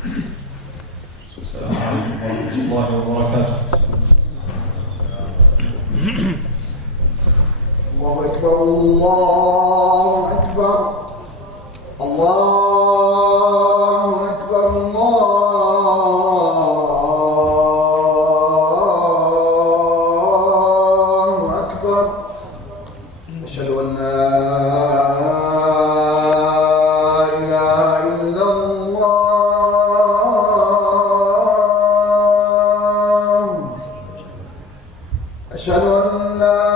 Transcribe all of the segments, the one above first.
السلام عليكم ورحمة الله وبركاته. الله أكبر الله أكبر الله أكبر الله أكبر أشهد أن لا إله إلا الله أشهد أن لا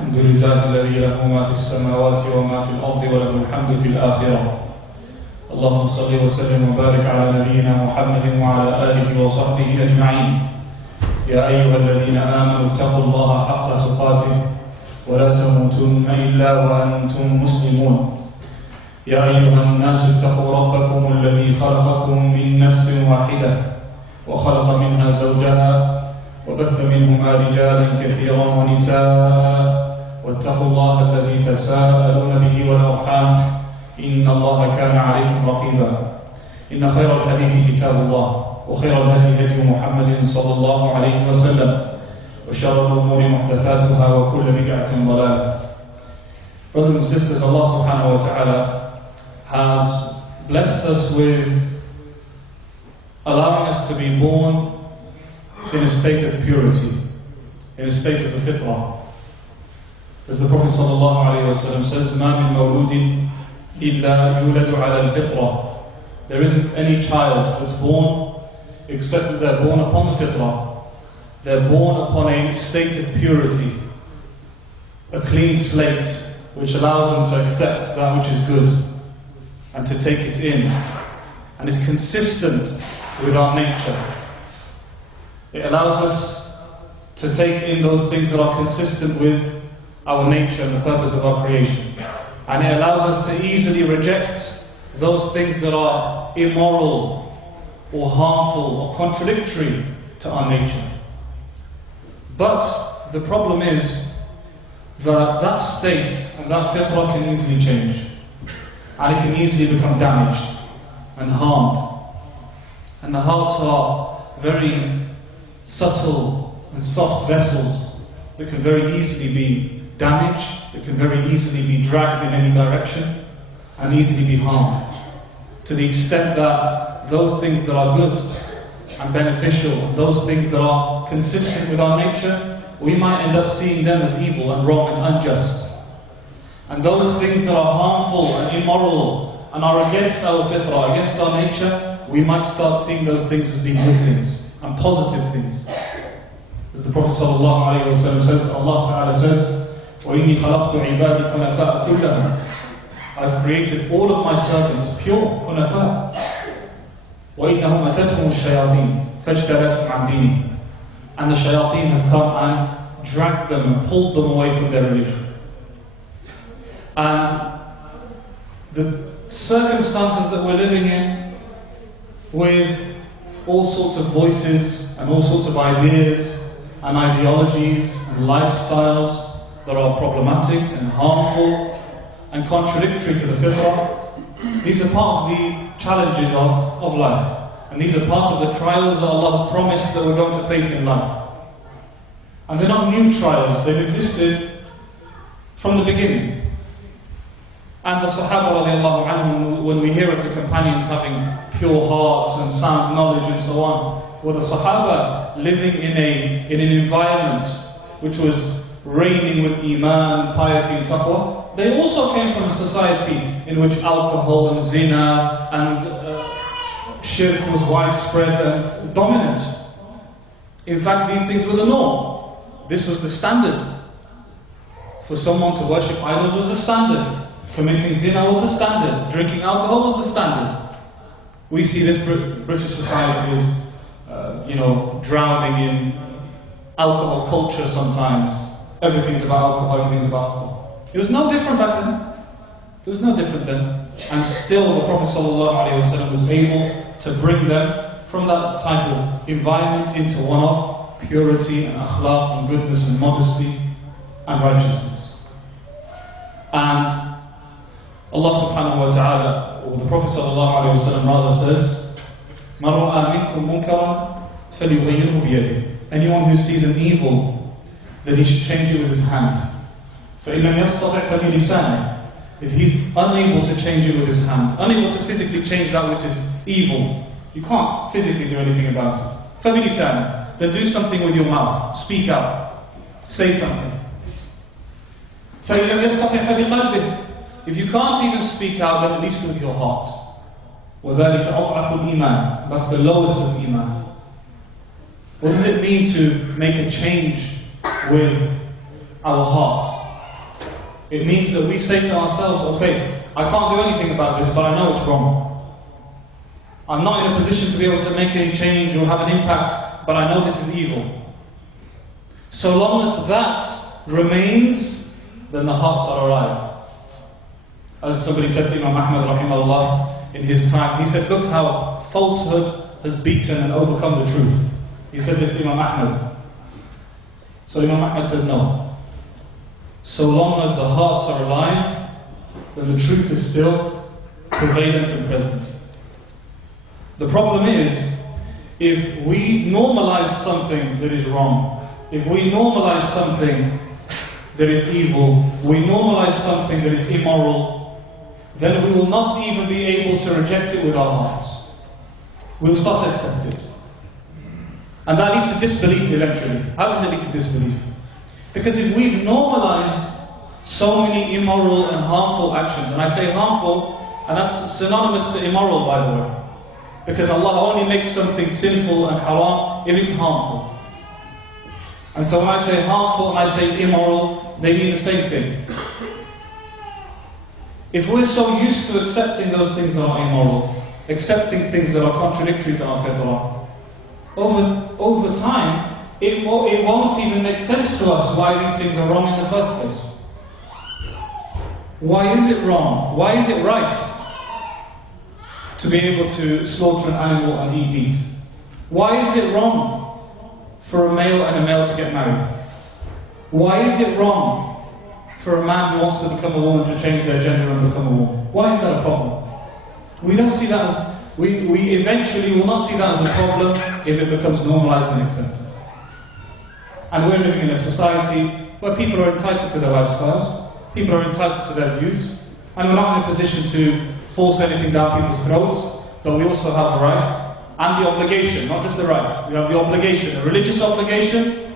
الحمد لله الذي له ما في السماوات وما في الأرض وله الحمد في الآخرة. اللهم صل وسلم وبارك على نبينا محمد وعلى آله وصحبه أجمعين. يا أيها الذين آمنوا اتقوا الله حق تقاته ولا تموتن إلا وأنتم مسلمون. يا أيها الناس اتقوا ربكم الذي خلقكم من نفس واحدة وخلق منها زوجها وبث منهما رجالا كثيرا ونساء واتقوا الله الذي تساءلون به والأرحام إن الله كان عليكم رقيبا. إن خير الحديث كتاب الله وخير الهدي هدي محمد صلى الله عليه وسلم وشر الأمور محدثاتها وكل بدعة ضلالة. Brothers and sisters, Allah subhanahu wa ta'ala has blessed us with allowing us to be born in a state of purity, in a state of the Fitrah. As the Prophet sallallahu alayhi wa sallam says, مَا مِن مَوْلُودٍ إِلَّا يُولَدُ عَلَى الْفِطْرَةِ. There isn't any child that's born except that they're born upon the Fitrah. They're born upon a state of purity, a clean slate which allows them to accept that which is good and to take it in and is consistent with our nature. It allows us to take in those things that are consistent with our nature and the purpose of our creation. And it allows us to easily reject those things that are immoral or harmful or contradictory to our nature. But the problem is that that state and that fitrah can easily change. And it can easily become damaged and harmed And the hearts are very subtle and soft vessels that can very easily be damaged, that can very easily be dragged in any direction, and easily be harmed. To the extent that those things that are good and beneficial, and those things that are consistent with our nature, we might end up seeing them as evil and wrong and unjust. And those things that are harmful and immoral and are against our fitrah, against our nature, we might start seeing those things as being good things and positive things. As the Prophet ﷺ says, Allah Ta'ala says, وَإِنِّي خَلَقْتُ عِبَادِي حُنَفَاءَ كُلَّهُمْ, I've created all of my servants pure, hunafa. وَإِنَّهُمْ أَتَتْهُمُ الشَّيَاطِينَ فَاجْتَلَتْهُمْ عَنْ دِينِهِمْ, and the shayateen have come and dragged them and pulled them away from their religion. And the circumstances that we're living in, with all sorts of voices and all sorts of ideas and ideologies and lifestyles that are problematic and harmful and contradictory to the fitrah, these are part of the challenges of life. And these are part of the trials that Allah has promised that we're going to face in life. And they're not new trials, they've existed from the beginning. And the Sahaba radiallahu anhum, when we hear of the companions having pure hearts and sound knowledge and so on, were the Sahaba living in an environment which was reigning with iman, piety and taqwa. They also came from a society in which alcohol and zina and shirk was widespread and dominant. In fact, these things were the norm. This was the standard. For someone to worship idols was the standard. Committing zina was the standard. Drinking alcohol was the standard. We see this British society as, drowning in alcohol culture sometimes. Everything's about alcohol, everything's about alcohol. It was no different back then. It was no different then. And still the Prophet ﷺ was able to bring them from that type of environment into one of purity and akhlaq and goodness and modesty and righteousness. And Allah subhanahu wa ta'ala, or the Prophet ﷺ rather says, مَنْ رَأَى مِنْكُمْ مُنْكَرًا فَلْيُغَيِّرْهُ بِيَدِهِ. Anyone who sees an evil, then he should change it with his hand. فَإِنْ لَمْ يَسْتَطِعْ فَبِلِسَانِهِ. If he's unable to change it with his hand, unable to physically change that which is evil, you can't physically do anything about it. فَبِلِسَانِهِ. Then do something with your mouth. Speak out. Say something. فَإِنْ لَمْ يَسْتَطِعْ فَبِقَلْبِهِ. If you can't even speak out, then at least with your heart. وَذَلِكَ أَضْعَفُ الْإِيمَانِ. That's the lowest of iman. What does it mean to make a change with our heart? It means that we say to ourselves, okay, I can't do anything about this, but I know it's wrong. I'm not in a position to be able to make any change or have an impact, but I know this is evil. So long as that remains, then the hearts are alive. As somebody said to Imam Ahmad rahimahullah in his time, he said, look how falsehood has beaten and overcome the truth. He said this to Imam Ahmad. So Imam Ahmad said, no. So long as the hearts are alive, then the truth is still prevalent and present. The problem is, if we normalize something that is wrong, if we normalize something that is evil, we normalize something that is immoral, then we will not even be able to reject it with our hearts. We'll start to accept it. And that leads to disbelief eventually. How does it lead to disbelief? Because if we've normalized so many immoral and harmful actions, and I say harmful, and that's synonymous to immoral, by the way, because Allah only makes something sinful and haram if it's harmful. And so when I say harmful and I say immoral, they mean the same thing. If we're so used to accepting those things that are immoral, accepting things that are contradictory to our fitrah, over time, it won't even make sense to us why these things are wrong in the first place. Why is it wrong? Why is it right to be able to slaughter an animal and eat meat? Why is it wrong for a male and a male to get married? Why is it wrong for a man who wants to become a woman to change their gender and become a woman? Why is that a problem? We don't see that we eventually will not see that as a problem if it becomes normalized and accepted. And we're living in a society where people are entitled to their lifestyles, people are entitled to their views, and we're not in a position to force anything down people's throats, but we also have the right and the obligation, not just the right, we have the obligation, a religious obligation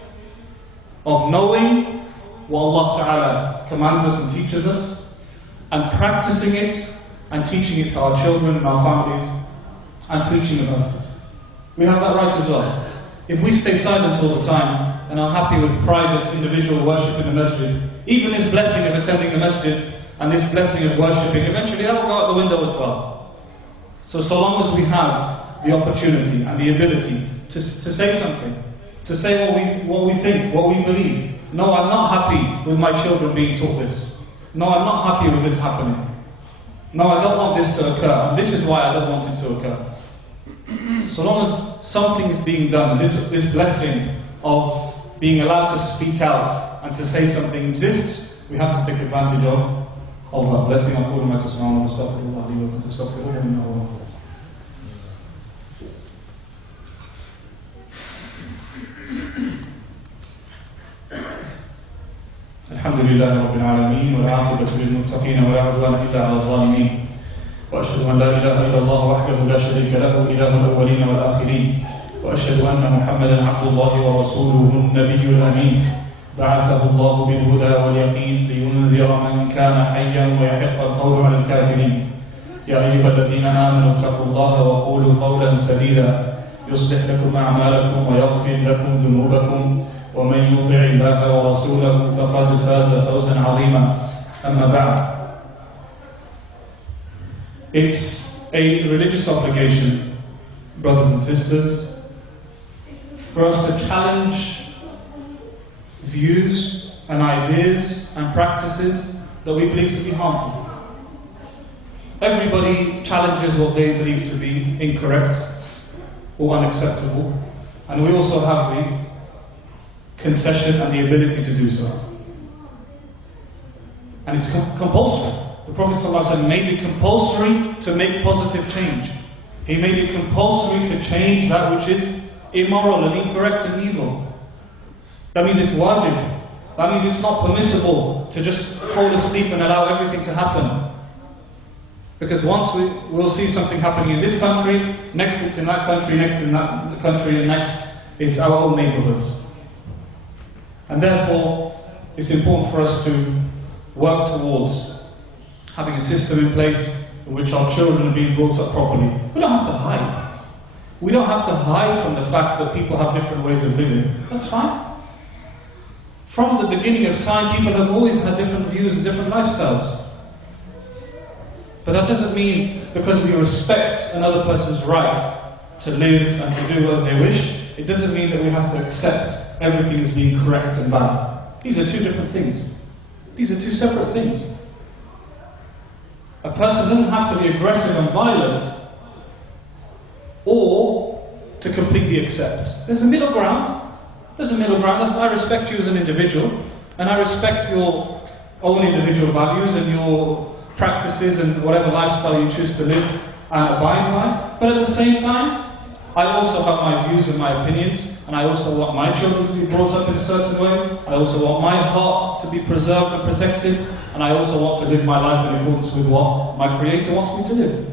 of knowing what Allah Ta'ala commands us and teaches us, and practicing it and teaching it to our children and our families, and preaching about it. We have that right as well. If we stay silent all the time and are happy with private individual worship in the masjid, even this blessing of attending the masjid and this blessing of worshipping, eventually that will go out the window as well. So long as we have the opportunity and the ability to say something, to say what we think, what we believe. No, I'm not happy with my children being taught this. No, I'm not happy with this happening. No, I don't want this to occur, and this is why I don't want it to occur. So long as something is being done, this blessing of being allowed to speak out and to say something exists, we have to take advantage of that blessing. أقول ما تسمعون واستغفر الله لي ولكم فاستغفروه إنه هو الغفور. الحمد لله رب العالمين والعاقبة للمتقين ولا عدوان إلا على الظالمين وأشهد أن لا إله إلا الله وحده لا شريك له إله الأولين والآخرين وأشهد أن محمدا عبد الله ورسوله النبي الأمين بعثه الله بالهدى واليقين لينذر من كان حيا ويحق القول على الكافرين يا أيها الذين آمنوا اتقوا الله وقولوا قولا سديدا يصلح لكم أعمالكم ويغفر لكم ذنوبكم ومن يطع الله ورسوله فقد فاز فوزا عظيما أما بعد. It's a religious obligation, brothers and sisters, for us to challenge views and ideas and practices that we believe to be harmful. Everybody challenges what they believe to be incorrect or unacceptable, and we also have the concession and the ability to do so. And it's compulsory. The Prophet ﷺ made it compulsory to make positive change. He made it compulsory to change that which is immoral and incorrect and evil. That means it's wajib. That means it's not permissible to just fall asleep and allow everything to happen. Because once we'll see something happening in this country, next it's in that country, next in that country, and next it's our own neighborhoods. And therefore, it's important for us to work towards having a system in place in which our children are being brought up properly. We don't have to hide. We don't have to hide from the fact that people have different ways of living. That's fine. From the beginning of time, people have always had different views and different lifestyles. But that doesn't mean because we respect another person's right to live and to do as they wish, it doesn't mean that we have to accept everything as being correct and valid. These are two different things. These are two separate things. A person doesn't have to be aggressive and violent or to completely accept. There's a middle ground. There's a middle ground. I respect you as an individual, and I respect your own individual values and your practices and whatever lifestyle you choose to live and abide by. But at the same time, I also have my views and my opinions, and I also want my children to be brought up in a certain way. I also want my heart to be preserved and protected, and I also want to live my life in accordance with what my Creator wants me to live.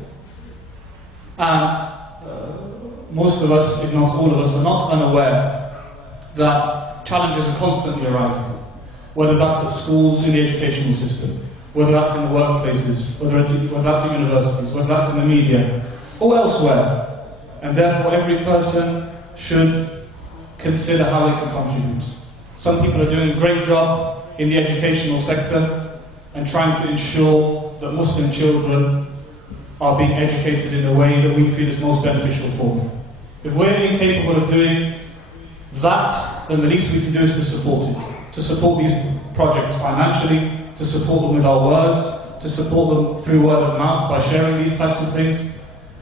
And most of us, if not all of us, are not unaware that challenges are constantly arising, whether that's at schools, in the educational system, whether that's in the workplaces, whether that's in universities, whether that's in the media, or elsewhere. And therefore every person should consider how they can contribute. Some people are doing a great job in the educational sector and trying to ensure that Muslim children are being educated in a way that we feel is most beneficial for them. If we're incapable of doing that, then the least we can do is to support it. To support these projects financially, to support them with our words, to support them through word of mouth by sharing these types of things.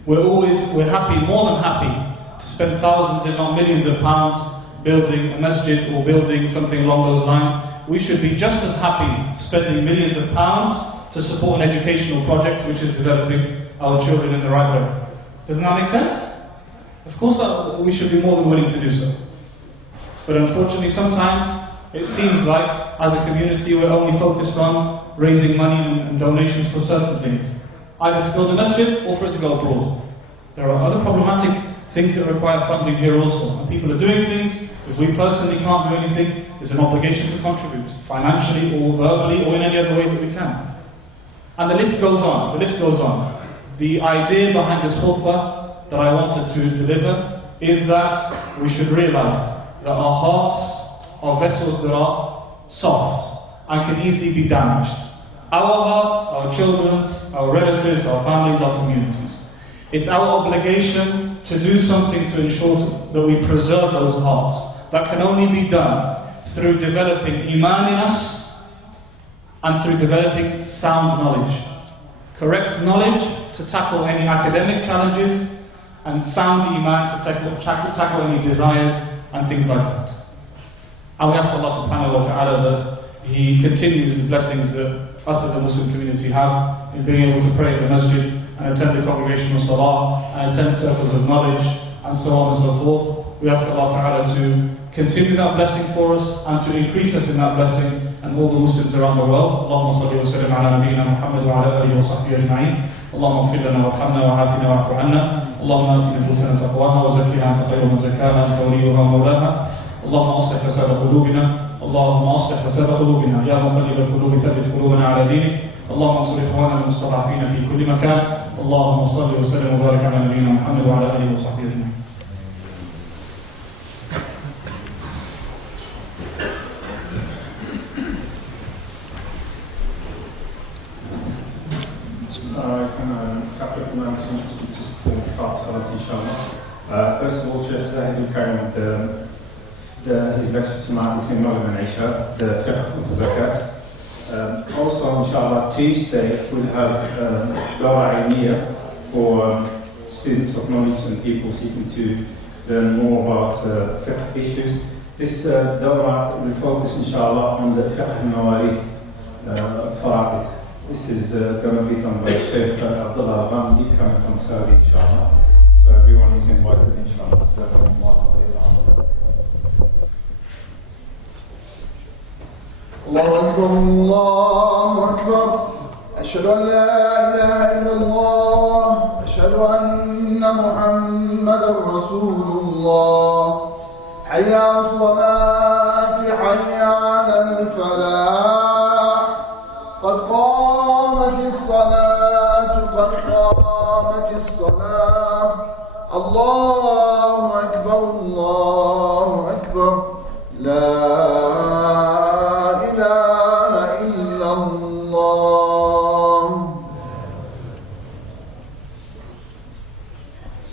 We're happy, more than happy, to spend thousands, if not millions of pounds building a masjid or building something along those lines. We should be just as happy spending millions of pounds to support an educational project which is developing our children in the right way. Doesn't that make sense? Of course we should be more than willing to do so. But unfortunately sometimes it seems like as a community we're only focused on raising money and donations for certain things. Either to build a masjid or for it to go abroad. There are other problematic things that require funding here also. And people are doing things. If we personally can't do anything, there's an obligation to contribute, financially or verbally or in any other way that we can. And the list goes on, the list goes on. The idea behind this khutbah that I wanted to deliver is that we should realize that our hearts are vessels that are soft and can easily be damaged. Our hearts, our children's, our relatives, our families, our communities. It's our obligation to do something to ensure that we preserve those hearts. That can only be done through developing iman in us and through developing sound knowledge. Correct knowledge to tackle any academic challenges and sound iman to tackle any desires and things like that. And we ask Allah subhanahu wa ta'ala that He continues the blessings that us as a Muslim community have in being able to pray at the masjid and attend the congregational salah and attend circles of knowledge and so on and so forth. We ask Allah ta'ala to continue that blessing for us and to increase us in that blessing and all the Muslims around the world. Allahumma salli wa sallim ala nabiyyina Muhammad wa ala alihi wa sahbihi ajma'in. Allahumma ighfir lana warhamna wa'afina wa'fu 'anna. Allahumma ati nufusana taqwaha wa zakkiha anta khayru man zakkaha anta waliyuha wa mawlaha. Allahumma aslih fasada qulubina. Allahumma aslih fasada qulubina. Ya muqallib al-qulub thabbit qulubana ala dinik. اللهم انصر اخواننا المستضعفين في كل مكان. اللهم صل وسلم وبارك على نبينا محمد وعلى اله وصحبه اجمعين. A couple of announcements just before we start Salat inshallah. First of all, Shaykh Zahed will carry on his lecture tonight between Maghrib and Isha, the Fiqh of Zakat. Also, inshallah, Tuesday we'll have Dawah Ilmiya for students of knowledge and people seeking to learn more about fiqh issues. This Dawah will focus, inshallah, on the fiqh al-mawarith, fara'id. This is going to be done by Shaykh Abdullah Ramdi coming from Saudi, inshallah. So everyone is invited, inshallah. الله أكبر الله أكبر أشهد أن لا إله إلا الله أشهد أن محمدا رسول الله حي على الصلاة حي على الفلاح قد قامت الصلاة قد قامت الصلاة الله أكبر الله أكبر لا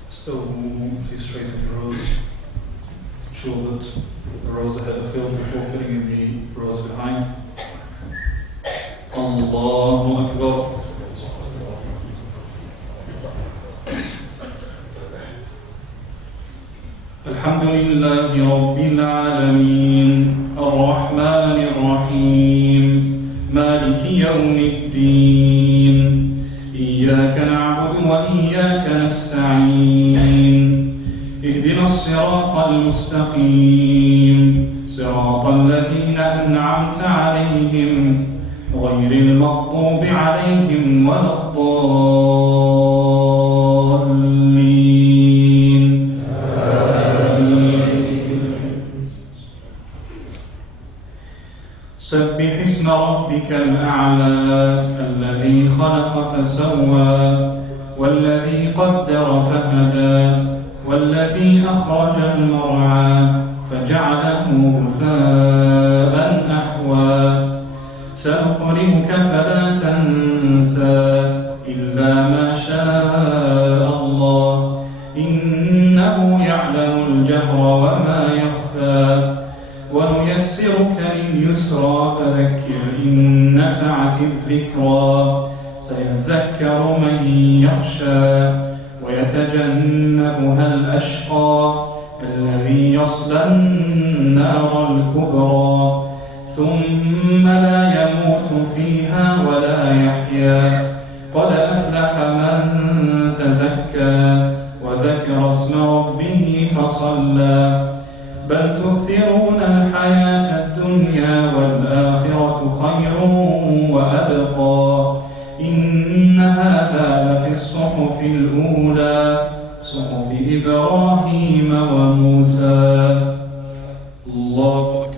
Still please straighten your rows. Ensure that the rows ahead are filled before filling in the rows behind. Allahu Akbar. Alhamdulillahi Rabbil Alameen Ar-Rahmanir Rahim Maliki Yawmiddin إياك نعبد وإياك نستعين اهدنا الصراط المستقيم صراط الذين أنعمت عليهم غير المغضوب عليهم ولا الضالين سبح اسم ربك الأعلى الذي خلق فسوى والذي قدر فهدى والذي أخرج المرعى فجعله غثاء أحوى سأقرئك فلا تنسى إلا ما شاء الله إنه يعلم الجهر وما يخفى ونيسرك لليسرى فذكر إن نفعت الذكرى سيذكر من يخشى ويتجنبها الأشقى الذي يصلى النار الكبرى ثم لا يموت فيها ولا يحيا قد أفلح من تزكى وذكر اسم ربه فصلى بل تؤثرون الحياة الدنيا والآخرة خير وأبقى إن هذا لفي الصحف الأولى صحف إبراهيم وموسى. الله أكبر.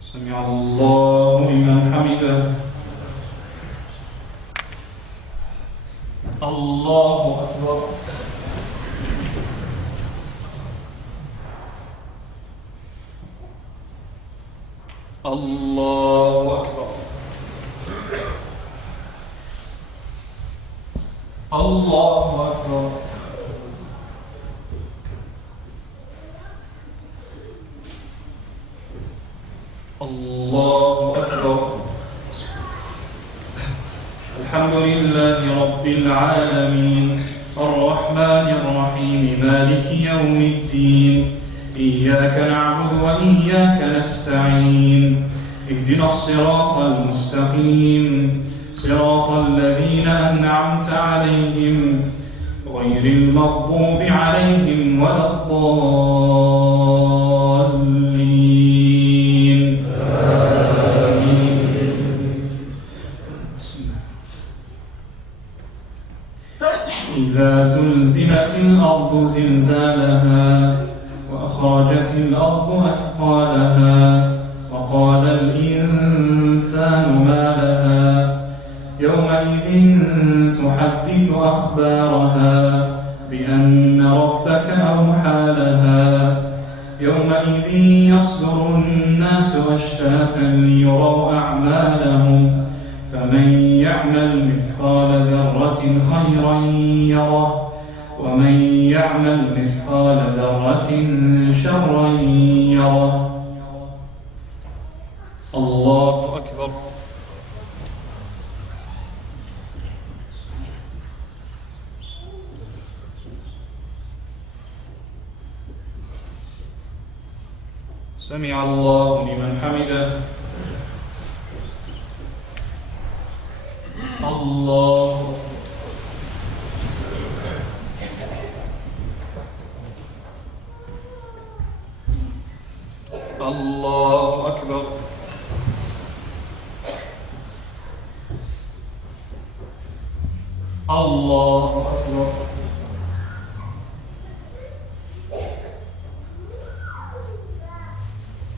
سمع الله لمن حمده. الله أكبر. الله أكبر. الله أكبر. الله أكبر. الحمد لله رب العالمين الرحمن الرحيم مالك يوم الدين إياك نعبد وإياك نستعين اهدنا الصراط المستقيم صراط الذين أنعمت عليهم غير المغضوب عليهم ولا الضالين آمين. إذا زلزلت الأرض زلزالها وأخرجت الأرض أثقالها وقال الإنسان ما لها يومئذ تحدث أخبارها بأن ربك أوحى لها يومئذ يصدر الناس أشتاتا ليروا أعمالهم فمن يعمل مثقال ذرة خيرا يره ومن يعمل مثقال ذرة شرا يره. الله أكبر. سمع الله لمن حمده. الله الله أكبر. الله أكبر.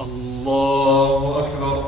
الله أكبر.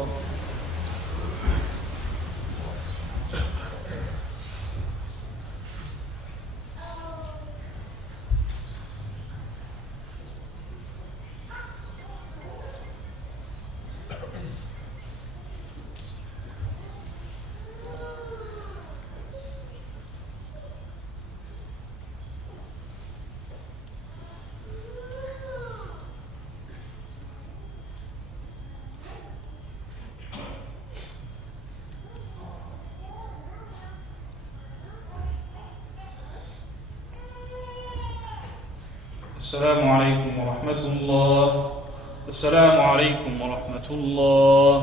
السلام عليكم ورحمة الله. السلام عليكم ورحمة الله.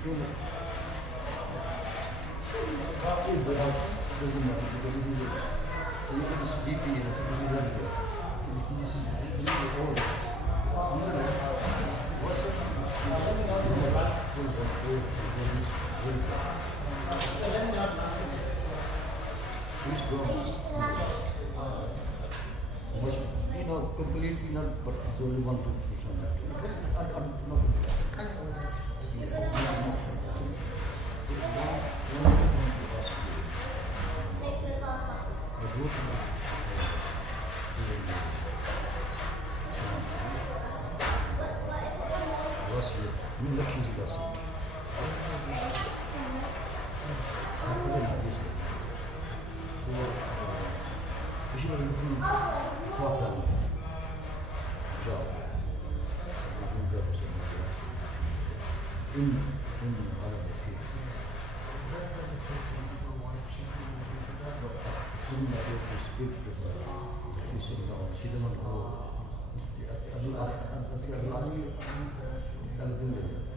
Doesn't matter because this is BP and this is regular. This is old. What's it? Which completely not, but it's only 1%. She doesn't know.